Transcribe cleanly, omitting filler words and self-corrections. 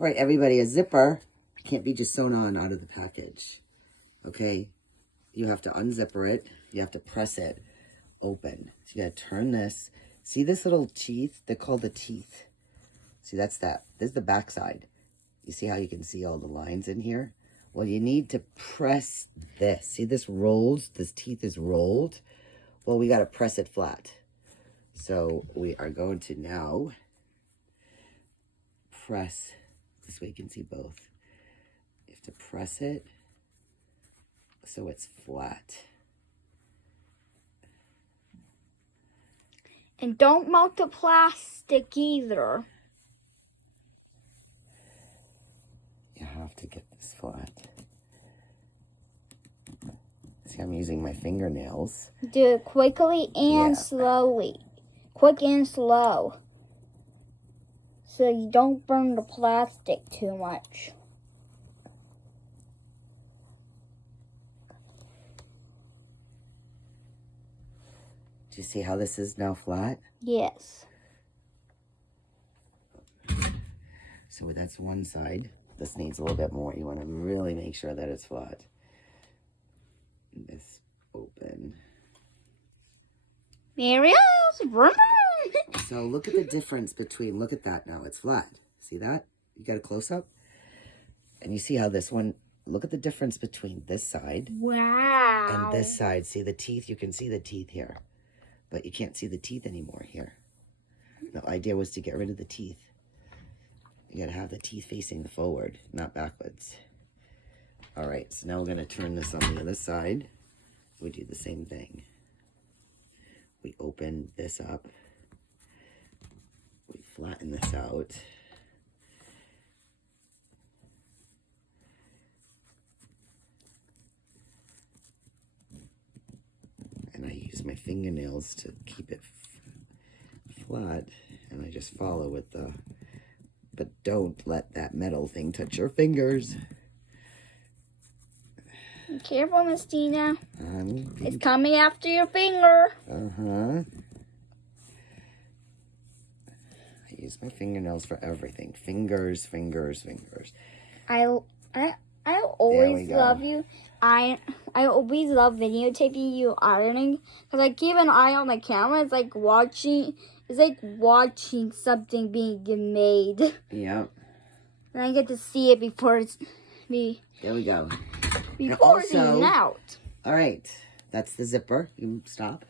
All right, everybody, a zipper can't be just sewn on out of the package. Okay? You have to unzipper it. You have to press it open. So you got to turn this. See this little teeth? They're called the teeth. See, that's that. This is the back side. You see how you can see all the lines in here? Well, you need to press this. See this rolls? This teeth is rolled. Well, we got to press it flat. So we are going to now press. This way you can see both. You have to press it so it's flat. And don't melt the plastic either. You have to get this flat. See, I'm using my fingernails. Do it quickly and slowly. Quick and slow. So you don't burn the plastic too much. Do you see how this is now flat? Yes. So that's one side. This needs a little bit more. You want to really make sure that it's flat. This open. Marius, run! So look at the difference between, look at that now, it's flat. See that? You got a close up? And you see how this one, look at the difference between this side Wow. and this side. See the teeth? You can see the teeth here, but you can't see the teeth anymore here. The idea was to get rid of the teeth. You gotta have the teeth facing forward, not backwards. All right, so now we're gonna turn this on the other side. We do the same thing. We open this up. We flatten this out. And I use my fingernails to keep it flat. And I just follow with the, but don't let that metal thing touch your fingers. Careful, Miss Tina. It's coming after your finger. Uh-huh. I use my fingernails for everything. Fingers, fingers, fingers. I always love you. I always love videotaping you ironing because I keep an eye on the camera. It's like watching something being made. Yep. And I get to see it before it's me. There we go. Before it's out. All right. That's the zipper. You can stop.